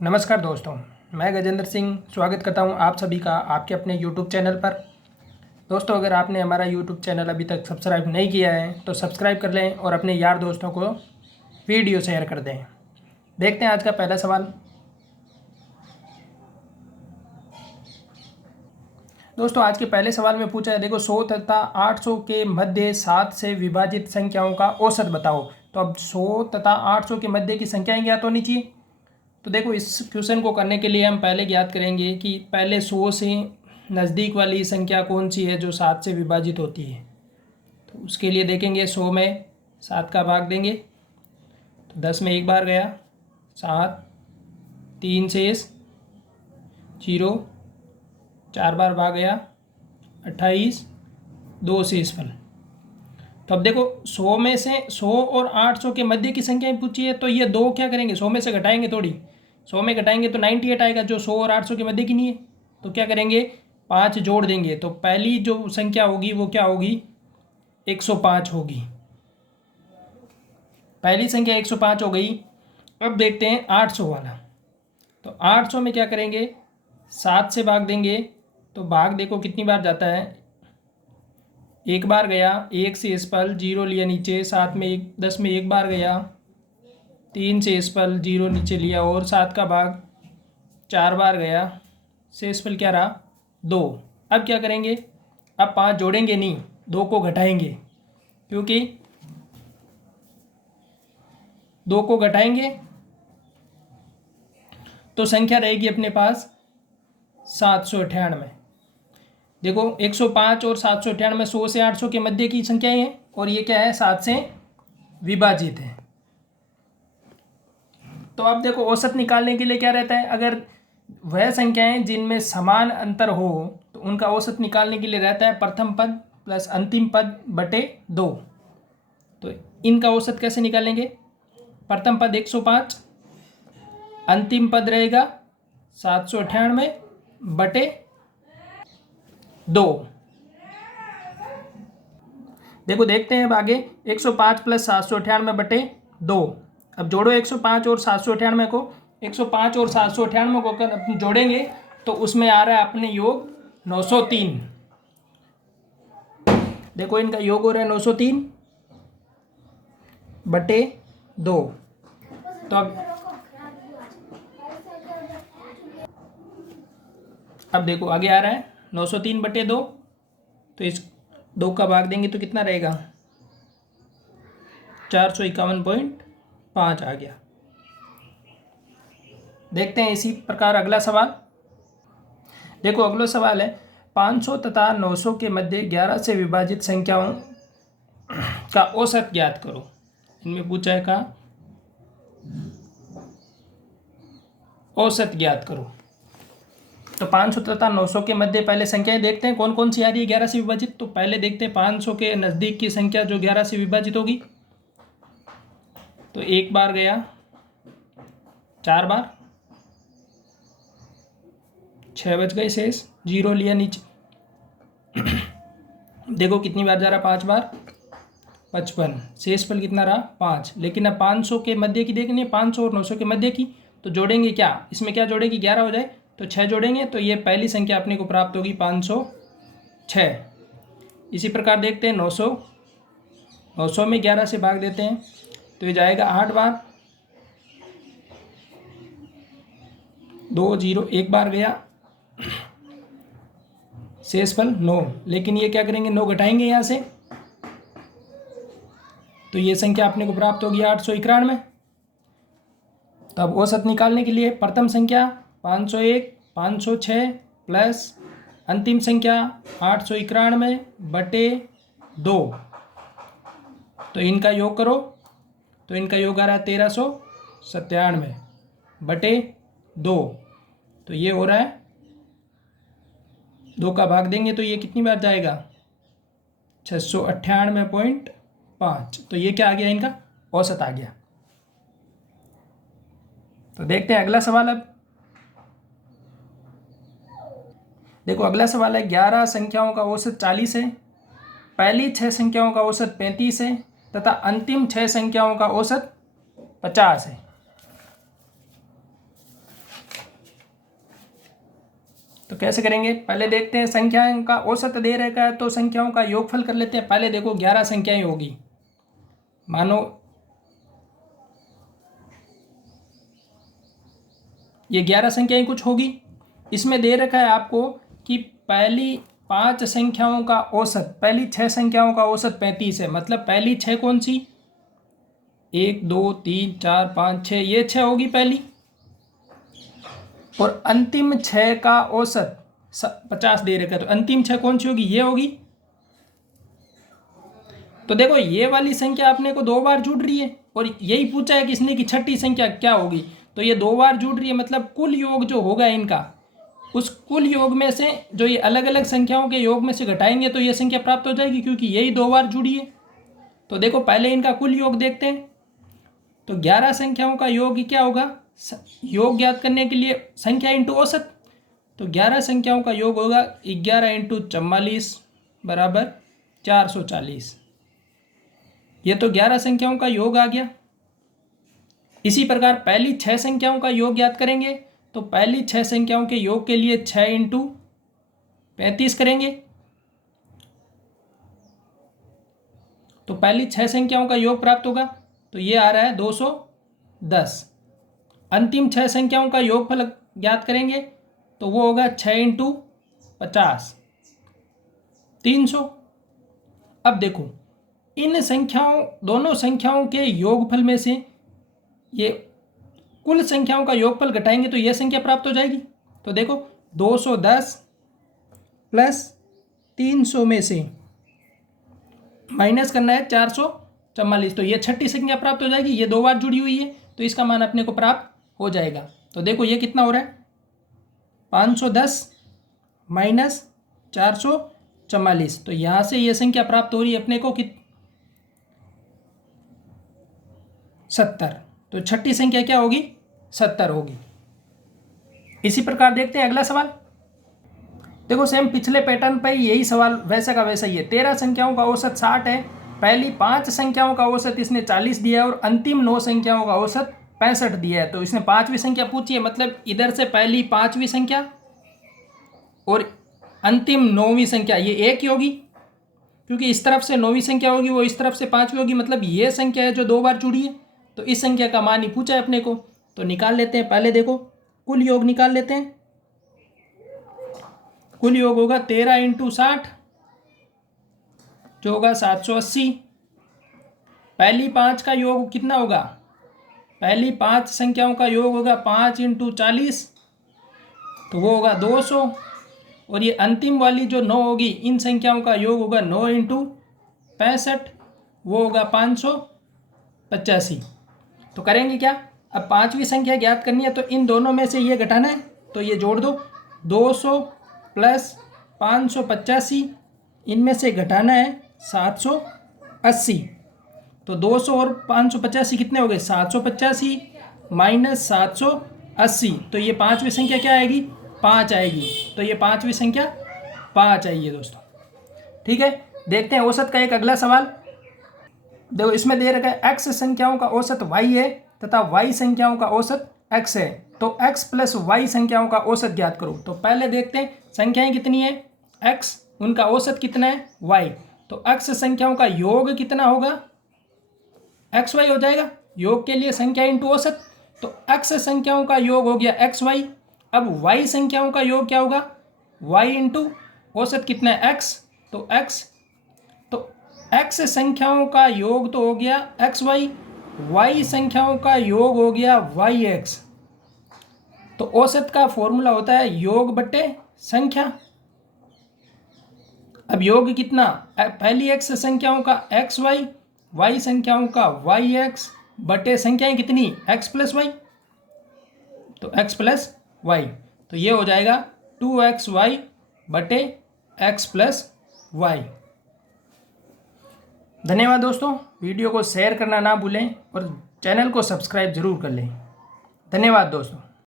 नमस्कार दोस्तों, मैं गजेंद्र सिंह स्वागत करता हूं आप सभी का आपके अपने YouTube चैनल पर। दोस्तों, अगर आपने हमारा YouTube चैनल अभी तक सब्सक्राइब नहीं किया है तो सब्सक्राइब कर लें और अपने यार दोस्तों को वीडियो शेयर कर दें। देखते हैं आज का पहला सवाल। दोस्तों, आज के पहले सवाल में पूछा है, देखो 100 तथा 800 के मध्य 7 से विभाजित संख्याओं का औसत बताओ। तो अब 100 तथा 800 के मध्य की संख्याएं ज्ञात होनी चाहिए। तो देखो, इस क्वेश्चन को करने के लिए हम पहले ज्ञात करेंगे कि पहले 100 से नज़दीक वाली संख्या कौन सी है जो 7 से विभाजित होती है। तो उसके लिए देखेंगे 100 में 7 का भाग देंगे तो 10 में एक बार गया 7, 3 शेष 0, 4 बार भाग गया 28, 2 शेष फल। तो अब देखो 100 में से 100 और 800 के मध्य की संख्याएं पूछी है, तो ये दो क्या करेंगे, 100 में से घटाएंगे थोड़ी। 100 में घटाएंगे तो 98 आएगा जो 100 और 800 के मध्य की नहीं है। तो क्या करेंगे, 5 जोड़ देंगे तो पहली जो संख्या होगी वो क्या होगी, 105 होगी। पहली संख्या 105 हो गई। अब देखते हैं 800 वाला। तो 800 में क्या करेंगे, 7 से भाग देंगे तो भाग देखो कितनी बार जाता है, एक बार गया, 1 से स्पल 0 लिया नीचे, 7 में 1, 10 में एक बार गया, 3 से स्पल 0 नीचे लिया और 7 का भाग 4 बार गया, शेषफल क्या रहा 2। अब क्या करेंगे, अब 5 जोड़ेंगे नहीं, 2 को घटाएंगे, क्योंकि 2 को घटाएंगे तो संख्या रहेगी अपने पास 798। देखो 105 और 798 100 से 800 के मध्य की संख्याएं हैं और ये क्या है, 7 से विभाजित है। तो अब देखो औसत निकालने के लिए क्या रहता है, अगर वह संख्याएं जिनमें समान अंतर हो तो उनका औसत निकालने के लिए रहता है प्रथम पद प्लस अंतिम पद बटे 2। तो इनका औसत कैसे निकालेंगे, प्रथम पद 105, अंतिम पद रहेगा 798 बटे 2। देखो देखते हैं अब आगे, 105 प्लस 798 बटे 2। अब जोड़ो 105 और 798 को, 105 और 798 को अगर जोड़ेंगे तो उसमें आ रहा है अपने योग 903। देखो इनका योग हो रहा है 903 बटे 2। तो अब देखो आगे आ रहा है 903 बटे 2, तो इस 2 का भाग देंगे तो कितना रहेगा, 451.5 आ गया। देखते हैं इसी प्रकार अगला सवाल। देखो अगला सवाल है, 500 तथा 900 के मध्य 11 से विभाजित संख्याओं का औसत ज्ञात करो। इनमें पूछा है का औसत ज्ञात करो। तो 500 तथा 900 के मध्य पहले संख्याएं देखते हैं कौन कौन सी आ रही है 11 से विभाजित। तो पहले देखते हैं 500 के नज़दीक की संख्या जो 11 से विभाजित होगी। तो एक बार गया, 4 बार, 6 बच गए शेष, 0 लिया नीचे। देखो कितनी बार जा रहा, 5 बार, 55, शेषफल कितना रहा 5। लेकिन अब 500 के मध्य की देखनी है, 500 और 900 के मध्य की। तो जोड़ेंगे क्या, इसमें क्या जोड़ेगी, 11 हो जाए तो 6 जोड़ेंगे तो ये पहली संख्या अपने को प्राप्त होगी 506। इसी प्रकार देखते हैं 900, 900 में 11 से भाग देते हैं तो ये जाएगा 8 बार, 2 0 एक बार गया, शेषफल 9। लेकिन ये क्या करेंगे, 9 घटाएंगे यहाँ से तो ये संख्या अपने को प्राप्त होगी 891। तो अब औसत निकालने के लिए प्रथम संख्या 501, 506 प्लस अंतिम संख्या 891 बटे 2। तो इनका योग करो तो इनका योग आ रहा है 1397 बटे 2। तो ये हो रहा है, 2 का भाग देंगे तो ये कितनी बार जाएगा, 698.5। तो ये क्या आ गया, इनका औसत आ गया। तो देखते हैं अगला सवाल। अब देखो अगला सवाल है, 11 संख्याओं का औसत 40 है, पहली 6 संख्याओं का औसत 35 है तथा अंतिम 6 संख्याओं का औसत 50 है। तो कैसे करेंगे, पहले देखते हैं संख्याओं का औसत दे रखा है तो संख्याओं का योगफल कर लेते हैं। पहले देखो 11 संख्याएं होगी, मानो ये 11 संख्याएं कुछ होगी। इसमें दे रखा है आपको कि पहली 5 संख्याओं का औसत, पहली 6 संख्याओं का औसत 35 है। मतलब पहली 6 कौन सी, 1 2 3 4 5 6, ये 6 होगी पहली। और अंतिम 6 का औसत 50 दे रखा है, तो अंतिम 6 कौन सी होगी, ये होगी। तो देखो ये वाली संख्या अपने को 2 बार जुड़ रही है और यही पूछा है किसने कि छठी संख्या क्या होगी। तो ये 2 बार जुड़ रही है, मतलब कुल योग जो होगा इनका, उस कुल योग में से जो ये अलग अलग संख्याओं के योग में से घटाएंगे तो ये संख्या प्राप्त हो जाएगी, क्योंकि यही 2 बार जुड़ी है। तो देखो पहले इनका कुल योग देखते हैं। तो 11 संख्याओं का योग क्या होगा, योग ज्ञात करने के लिए संख्या इंटू औसत। तो 11 संख्याओं का योग होगा 11 इंटू 44 बराबर 440। ये तो 11 संख्याओं का योग आ गया। इसी प्रकार पहली 6 संख्याओं का योग ज्ञात करेंगे। तो पहली 6 संख्याओं के योग के लिए 6 इंटू 35 करेंगे। तो पहली 6 संख्याओं का योग प्राप्त होगा, तो ये आ रहा है 210। अंतिम 6 संख्याओं का योगफल ज्ञात करेंगे तो वो होगा 6 इंटू 50 300। अब देखो इन संख्याओं, दोनों संख्याओं के योगफल में से ये कुल संख्याओं का योगफल घटाएंगे तो यह संख्या प्राप्त हो जाएगी। तो देखो 210 प्लस 300 में से माइनस करना है 444, तो ये छठी संख्या प्राप्त हो जाएगी। ये 2 बार जुड़ी हुई है तो इसका मान अपने को प्राप्त हो जाएगा। तो देखो ये कितना हो रहा है, 510 माइनस 444। तो यहाँ से ये संख्या प्राप्त हो रही है अपने को कि 70। तो छठी संख्या क्या होगी, 70 होगी। इसी प्रकार देखते हैं अगला सवाल। देखो सेम पिछले पैटर्न पर यही सवाल वैसा का वैसा ही है। 13 संख्याओं का औसत 60 है, पहली 5 संख्याओं का औसत इसने 40 दिया है और अंतिम 9 संख्याओं का औसत 65 दिया है। तो इसने 5वीं संख्या पूछी है, मतलब इधर से पहली 5वीं संख्या और अंतिम 9वीं संख्या ये एक ही होगी, क्योंकि इस तरफ से 9वीं संख्या होगी, वो इस तरफ से 5वीं होगी। मतलब ये संख्या है जो 2 बार जुड़ी है, तो इस संख्या का मान ही पूछा है अपने को। तो निकाल लेते हैं। पहले देखो कुल योग निकाल लेते हैं। कुल योग होगा 13 इंटू 60 जो होगा 780। पहली 5 का योग कितना होगा, पहली 5 संख्याओं का योग होगा 5 इंटू 40 तो वो होगा 200। और ये अंतिम वाली जो 9 होगी, इन संख्याओं का योग होगा 9 इंटू 65 वो होगा 585। तो करेंगे क्या, अब 5वीं संख्या ज्ञात करनी है तो इन दोनों में से ये घटाना है। तो ये जोड़ दो, 200 प्लस 585, इनमें से घटाना है 780। तो 200 और 585 कितने हो गए, 785 माइनस 780। तो ये 5वीं संख्या क्या आएगी, 5 आएगी। तो ये 5वीं संख्या 5 आई है दोस्तों। ठीक है, देखते हैं औसत का एक अगला सवाल। देखो इसमें दे रखा है x संख्याओं का औसत y है तथा y संख्याओं का औसत x है। तो x प्लस y संख्याओं का औसत ज्ञात करो। तो पहले देखते हैं संख्याएं कितनी है, x, उनका औसत कितना है, y। तो x संख्याओं का योग कितना होगा, एक्स वाई हो जाएगा। योग के लिए संख्या इंटू औसत, तो x संख्याओं का योग हो गया एक्स वाई। अब y संख्याओं का योग क्या होगा, y इंटू औसत कितना है x, तो x। तो x संख्याओं का योग तो हो गया एक्स वाई, y संख्याओं का योग हो गया वाई एक्स। तो औसत का फॉर्मूला होता है योग बटे संख्या। अब योग कितना, पहली x संख्याओं का एक्स वाई, y संख्याओं का वाई एक्स बटे संख्याएं कितनी x प्लस वाई, तो x प्लस वाई। तो ये हो जाएगा 2xy बटे x प्लस वाई। धन्यवाद दोस्तों, वीडियो को शेयर करना ना भूलें और चैनल को सब्सक्राइब जरूर कर लें। धन्यवाद दोस्तों।